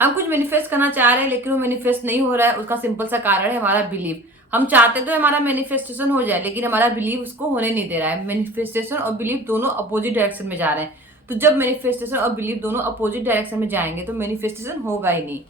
हम कुछ मैनिफेस्ट करना चाह रहे हैं लेकिन वो मैनिफेस्ट नहीं हो रहा है। उसका सिंपल सा कारण है हमारा बिलीव। हम चाहते तो हमारा मैनिफेस्टेशन हो जाए लेकिन हमारा बिलीव उसको होने नहीं दे रहा है। मैनिफेस्टेशन और बिलीव दोनों अपोजिट डायरेक्शन में जा रहे हैं। तो जब मैनिफेस्टेशन और बिलीव दोनों अपोजिट डायरेक्शन में जाएंगे तो मैनिफेस्टेशन होगा ही नहीं।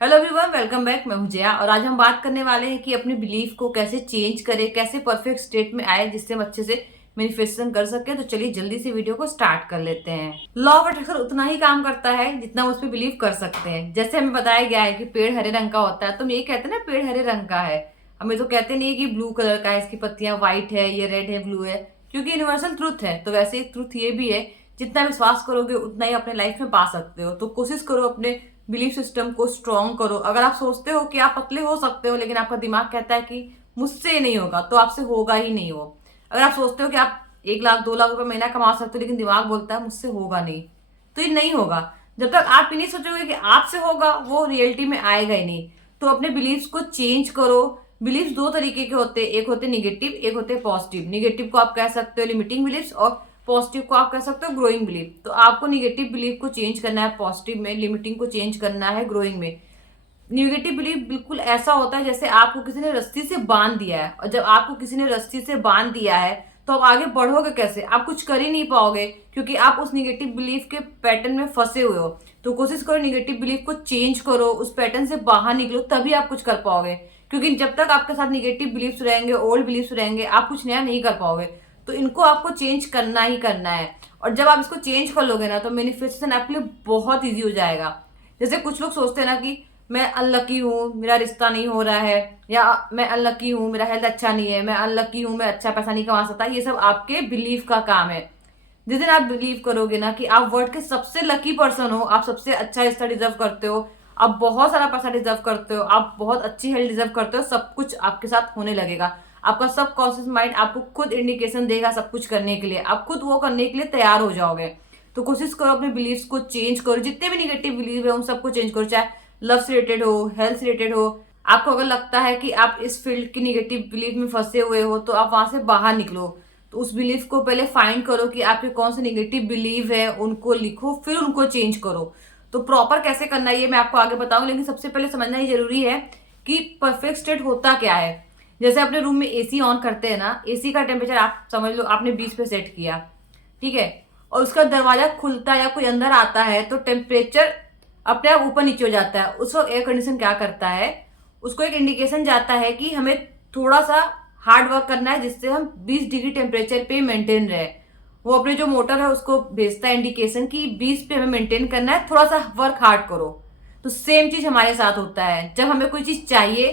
Hello everyone, welcome back. मैं हूं जया और आज हम बात करने वाले हैं कि अपने बिलीफ को कैसे चेंज करें, कैसे परफेक्ट स्टेट में आए जिससे हम अच्छे से मैनिफेस्टेशन कर सके। तो चलिए जल्दी से वीडियो को स्टार्ट कर लेते हैं। लॉ ऑफ अट्रैक्शन उतना ही काम करता है जितना हम उस पर बिलीव कर सकते हैं। जैसे हमें बताया गया है कि पेड़ हरे रंग का होता है, तो हम यही कहते हैं ना, पेड़ हरे रंग का है। हमें तो कहते नहीं है कि ब्लू कलर का है, इसकी पत्तियां व्हाइट है, ये रेड है, ब्लू है, क्योंकि यूनिवर्सल ट्रुथ है। तो वैसे ही ट्रुथ ये भी है, जितना विश्वास करोगे उतना ही अपने लाइफ में पा सकते हो। तो कोशिश करो अपने बिलीफ सिस्टम को स्ट्रॉन्ग करो। अगर आप सोचते हो कि आप पतले हो सकते हो लेकिन आपका दिमाग कहता है कि मुझसे नहीं होगा, तो आपसे होगा ही नहीं हो। अगर आप सोचते हो कि आप 1 लाख 2 लाख रुपए महीना कमा सकते हो लेकिन दिमाग बोलता है मुझसे होगा नहीं, तो ये नहीं होगा। जब तक आप ये नहीं सोचोगे कि आपसे होगा, वो रियलिटी में आएगा ही नहीं। तो अपने बिलीव्स को चेंज करो। बिलीव्स दो तरीके के होते हैं, एक होते निगेटिव, एक होते पॉजिटिव। निगेटिव को आप कह सकते हो लिमिटिंग बिलीव्स और पॉजिटिव को आप कह सकते हो ग्रोइंग बिलीफ। तो आपको निगेटिव बिलीफ को चेंज करना है पॉजिटिव में, लिमिटिंग को चेंज करना है ग्रोइंग में। निगेटिव बिलीफ बिल्कुल ऐसा होता है जैसे आपको किसी ने रस्सी से बांध दिया है, और जब आपको किसी ने रस्सी से बांध दिया है तो आप आगे बढ़ोगे कैसे? आप कुछ कर ही नहीं पाओगे क्योंकि आप उस निगेटिव बिलीफ के पैटर्न में फंसे हुए हो। तो कोशिश करो निगेटिव बिलीफ को चेंज करो, उस पैटर्न से बाहर निकलो, तभी आप कुछ कर पाओगे। क्योंकि जब तक आपके साथ निगेटिव बिलीफ्स रहेंगे, ओल्ड बिलीफ्स रहेंगे, आप कुछ नया नहीं कर पाओगे। तो इनको आपको चेंज करना ही करना है। और जब आप इसको चेंज कर लोगे ना, तो मैनिफेस्टेशन आपके लिए बहुत ईजी हो जाएगा। जैसे कुछ लोग सोचते हैं ना कि मैं अनलकी हूँ, मेरा रिश्ता नहीं हो रहा है, या मैं अनलकी हूँ, मेरा हेल्थ अच्छा नहीं है, मैं अनलकी हूँ, मैं अच्छा पैसा नहीं कमा सकता। ये सब आपके बिलीफ का काम है। जिस दिन आप बिलीव करोगे ना कि आप वर्ल्ड के सबसे लकी पर्सन हो, आप सबसे अच्छा रिश्ता डिजर्व करते हो, आप बहुत सारा पैसा डिजर्व करते हो, आप बहुत अच्छी हेल्थ डिजर्व करते हो, सब कुछ आपके साथ होने लगेगा। आपका सब कॉन्शियस माइंड आपको खुद इंडिकेशन देगा सब कुछ करने के लिए। आप खुद वो करने के लिए तैयार हो जाओगे। तो कोशिश करो अपने बिलीव्स को चेंज करो। जितने भी निगेटिव बिलीव है उन सबको चेंज करो, चाहे लव से रिलेटेड हो, हेल्थ से रिलेटेड हो। आपको अगर लगता है कि आप इस फील्ड की निगेटिव बिलीफ में फंसे हुए हो, तो आप वहां से बाहर निकलो। तो उस बिलीफ को पहले फाइंड करो कि आपके कौन से निगेटिव बिलीव है, उनको लिखो, फिर उनको चेंज करो। तो प्रॉपर कैसे करना है ये मैं आपको आगे बताऊंगी, लेकिन सबसे पहले समझना ही जरूरी है कि परफेक्ट स्टेट होता क्या है। जैसे अपने रूम में एसी ऑन करते हैं ना, एसी का टेम्परेचर आप समझ लो आपने 20 पे सेट किया, ठीक है, और उसका दरवाजा खुलता है या कोई अंदर आता है तो टेम्परेचर अपने आप ऊपर नीचे हो जाता है। उस वक्त एयर कंडीशन क्या करता है, उसको एक इंडिकेशन जाता है कि हमें थोड़ा सा हार्ड वर्क करना है जिससे हम 20 डिग्री टेम्परेचर पे मेंटेन रहे। वो अपने जो मोटर है उसको भेजता है इंडिकेशन कि 20 पे हमें मेंटेन करना है, थोड़ा सा वर्क हार्ड करो। तो सेम चीज हमारे साथ होता है। जब हमें कोई चीज चाहिए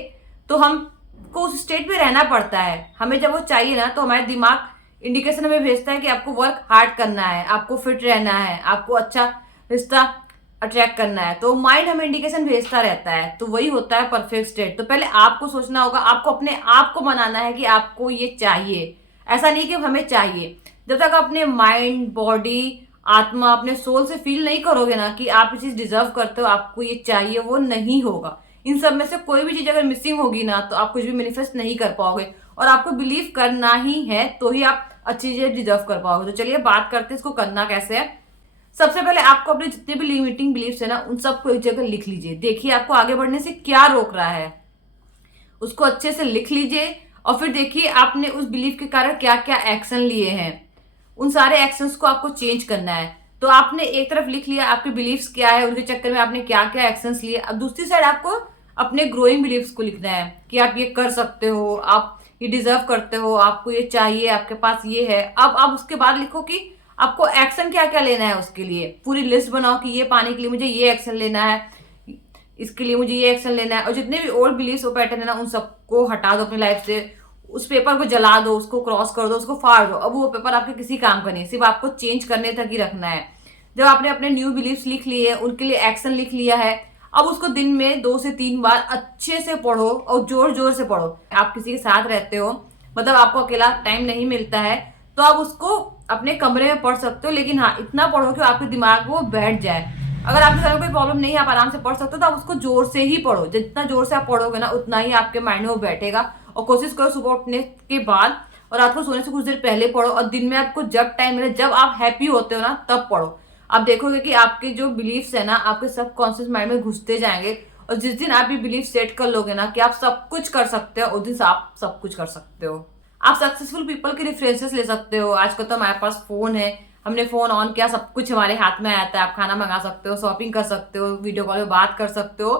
तो हमको उस स्टेट में रहना पड़ता है। हमें जब वो चाहिए ना, तो हमारे दिमाग इंडिकेशन हमें भेजता है कि आपको वर्क हार्ड करना है, आपको फिट रहना है, आपको अच्छा रिश्ता अट्रैक्ट करना है। तो माइंड हमें इंडिकेशन भेजता रहता है। तो वही होता है परफेक्ट स्टेट। तो पहले आपको सोचना होगा, आपको अपने आप को मनाना है कि आपको ये चाहिए। ऐसा नहीं कि हमें चाहिए। जब तक अपने माइंड, बॉडी, आत्मा, अपने सोल से फील नहीं करोगे ना कि आप ये चीज डिजर्व करते हो, आपको ये चाहिए, वो नहीं होगा। इन सब में से कोई भी चीज अगर मिसिंग होगी ना, तो आप कुछ भी मैनिफेस्ट नहीं कर पाओगे। और आपको बिलीव करना ही है तो ही आप अच्छी चीजें डिजर्व कर पाओगे। तो चलिए बात करते हैं इसको करना कैसे है। सबसे पहले आपको अपने जितने भी लिमिटिंग बिलीफ्स है ना, उन सबको एक जगह लिख लीजिए। देखिए आपको आगे बढ़ने से क्या रोक रहा है, उसको अच्छे से लिख लीजिए। और फिर देखिए आपने उस बिलीफ के कारण क्या क्या एक्शन लिए हैं, उन सारे एक्शंस को आपको चेंज करना है। तो आपने एक तरफ लिख लिया आपके बिलीफ्स क्या है, उनके चक्कर में आपने क्या क्या एक्शंस लिए। अब दूसरी साइड आपको अपने ग्रोइंग बिलीफ्स को लिखना है कि आप ये कर सकते हो, आप ये डिजर्व करते हो, आपको ये चाहिए, आपके पास ये है। अब आप उसके बाद लिखो कि आपको एक्शन क्या क्या लेना है। उसके लिए पूरी लिस्ट बनाओ कि ये पाने के लिए मुझे ये एक्शन लेना है, इसके लिए मुझे ये एक्शन लेना है। और जितने भी ओल्ड बिलीव्स पैटर्न है ना, उन सबको हटा दो अपनी लाइफ से। उस पेपर को जला दो, उसको क्रॉस कर दो, उसको फाड़ दो। अब वो पेपर आपके किसी काम का नहीं, सिर्फ आपको चेंज करने तक ही रखना है। जब आपने अपने न्यू बिलीव्स लिख लिए, उनके लिए एक्शन लिख लिया है, अब उसको दिन में 2 से 3 बार अच्छे से पढ़ो और जोर जोर से पढ़ो। आप किसी के साथ रहते हो, मतलब आपको अकेला टाइम नहीं मिलता है, तो आप उसको अपने कमरे में पढ़ सकते हो, लेकिन हाँ इतना पढ़ो कि आपके दिमाग में वो बैठ जाए। अगर आपके घर में कोई प्रॉब्लम नहीं है, आप आराम से पढ़ सकते हो, तो आप उसको जोर से ही पढ़ो। जितना जोर से आप पढ़ोगे ना, उतना ही आपके माइंड में वो बैठेगा। और कोशिश करो सुबह उठने के बाद और रात को सोने से कुछ देर पहले पढ़ो। और दिन में आपको जब टाइम मिले, जब आप हैप्पी होते हो ना, तब पढ़ो। आप देखोगे कि आपके जो बिलीफ्स है ना आपके सबकॉन्शियस माइंड में घुसते जाएंगे, और जिस दिन आप ये बिलीफ सेट कर लोगे ना कि आप सब कुछ कर सकते हो, उस दिन से आप सब कुछ कर सकते हो। आप सक्सेसफुल पीपल के रेफरेंसेस ले सकते हो। आजकल तो हमारे पास फोन है, हमने फोन ऑन किया, सब कुछ हमारे हाथ में आता है। आप खाना मंगा सकते हो, शॉपिंग कर सकते हो, वीडियो कॉल पे बात कर सकते हो।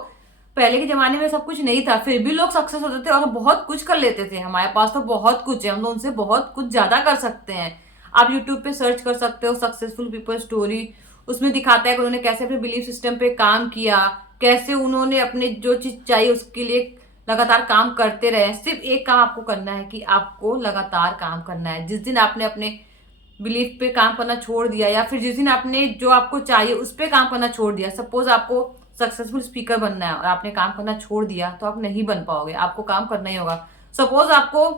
पहले के जमाने में सब कुछ नहीं था, फिर भी लोग सक्सेस होते थे और बहुत कुछ कर लेते थे। हमारे पास तो बहुत कुछ है, हम तो उनसे बहुत कुछ ज्यादा कर सकते हैं। आप यूट्यूब पे सर्च कर सकते हो सक्सेसफुल पीपल स्टोरी, उसमें दिखाता है कि उन्होंने कैसे अपने बिलीफ सिस्टम पे काम किया, कैसे उन्होंने अपने जो चीज चाहिए उसके लिए लगातार काम करते रहे। सिर्फ एक काम आपको करना है कि आपको लगातार काम करना है। जिस दिन आपने अपने बिलीफ पे काम करना छोड़ दिया, या फिर जिस दिन आपने जो आपको चाहिए उस पे काम करना छोड़ दिया, सपोज आपको सक्सेसफुल स्पीकर बनना है और आपने काम करना छोड़ दिया, तो आप नहीं बन पाओगे, आपको काम करना ही होगा। सपोज आपको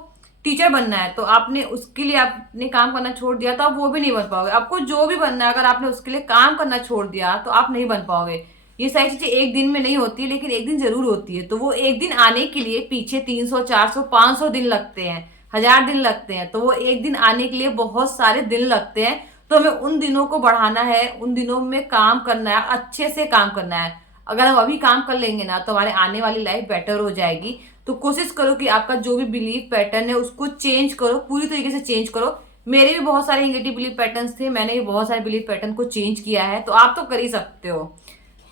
टीचर बनना है तो आपने उसके लिए आपने काम करना छोड़ दिया, तो आप वो भी नहीं बन पाओगे। आपको जो भी बनना है अगर आपने उसके लिए काम करना छोड़ दिया तो आप नहीं बन पाओगे। ये सारी चीजें एक दिन में नहीं होती है, लेकिन एक दिन जरूर होती है। तो वो एक दिन आने के लिए पीछे 300 400 500 दिन लगते हैं, 1000 दिन लगते हैं। तो वो एक दिन आने के लिए बहुत सारे दिन लगते हैं। तो हमें उन दिनों को बढ़ाना है, उन दिनों में काम करना है, अच्छे से काम करना है। अगर हम अभी काम कर लेंगे ना तो हमारे आने वाली लाइफ बेटर हो जाएगी। तो कोशिश करो कि आपका जो भी बिलीफ पैटर्न है उसको चेंज करो, पूरी तरीके से चेंज करो। मेरे भी बहुत सारे नेगेटिव बिलीफ पैटर्न्स थे, मैंने भी बहुत सारे बिलीफ पैटर्न को चेंज किया है, तो आप तो कर ही सकते हो।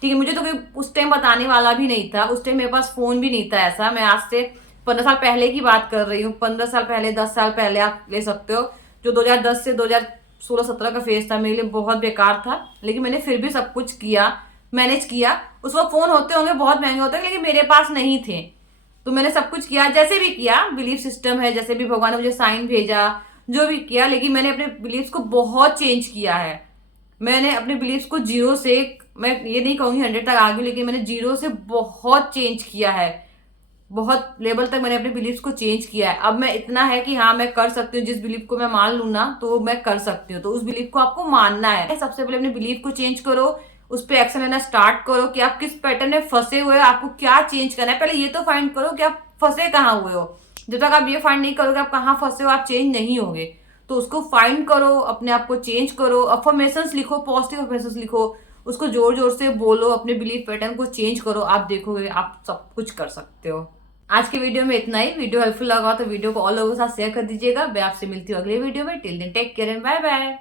ठीक है, मुझे तो कोई उस टाइम बताने वाला भी नहीं था, उस टाइम मेरे पास फोन भी नहीं था ऐसा। मैं आज से 15 साल पहले की बात कर रही हूँ, 15 साल पहले, 10 साल पहले आप ले सकते हो। जो 2010 से 2016-17 का फेज था मेरे लिए बहुत बेकार था, लेकिन मैंने फिर भी सब कुछ किया, मैनेज किया। उस वक्त फोन होते होंगे, बहुत महंगे होते हैं, लेकिन मेरे पास नहीं थे। तो मैंने सब कुछ किया, जैसे भी किया, बिलीफ सिस्टम है, जैसे भी भगवान ने मुझे साइन भेजा, जो भी किया, लेकिन मैंने अपने बिलीफ्स को बहुत चेंज किया है। मैंने अपने बिलीफ्स को जीरो से, मैं ये नहीं कहूंगी 100 तक आ गई, लेकिन मैंने जीरो से बहुत चेंज किया है। बहुत लेवल तक मैंने अपने बिलीफ्स को चेंज किया है। अब मैं इतना है कि हाँ मैं कर सकती हूँ, जिस बिलीफ को मैं मान लू ना तो मैं कर सकती हूँ। तो उस बिलीफ को आपको मानना है। सबसे पहले अपने बिलीफ को चेंज करो, उस पर एक्शन लेना स्टार्ट करो कि आप किस पैटर्न में फंसे हुए हो, आपको क्या चेंज करना है। पहले ये तो फाइंड करो कि आप फंसे कहाँ हुए हो। जब तक आप ये फाइंड नहीं करोगे आप कहाँ फंसे हो, आप चेंज नहीं होगे। तो उसको फाइंड करो, अपने आप को चेंज करो, अफर्मेशंस लिखो, पॉजिटिव अफर्मेशंस लिखो, उसको जोर जोर से बोलो, अपने बिलीफ पैटर्न को चेंज करो। आप देखोगे आप सब कुछ कर सकते हो। आज के वीडियो में इतना ही। वीडियो हेल्पफुल लगा तो वीडियो को और लोगों के साथ शेयर कर दीजिएगा। मैं आपसे मिलती हूँ अगले वीडियो में। Till then take care and bye bye.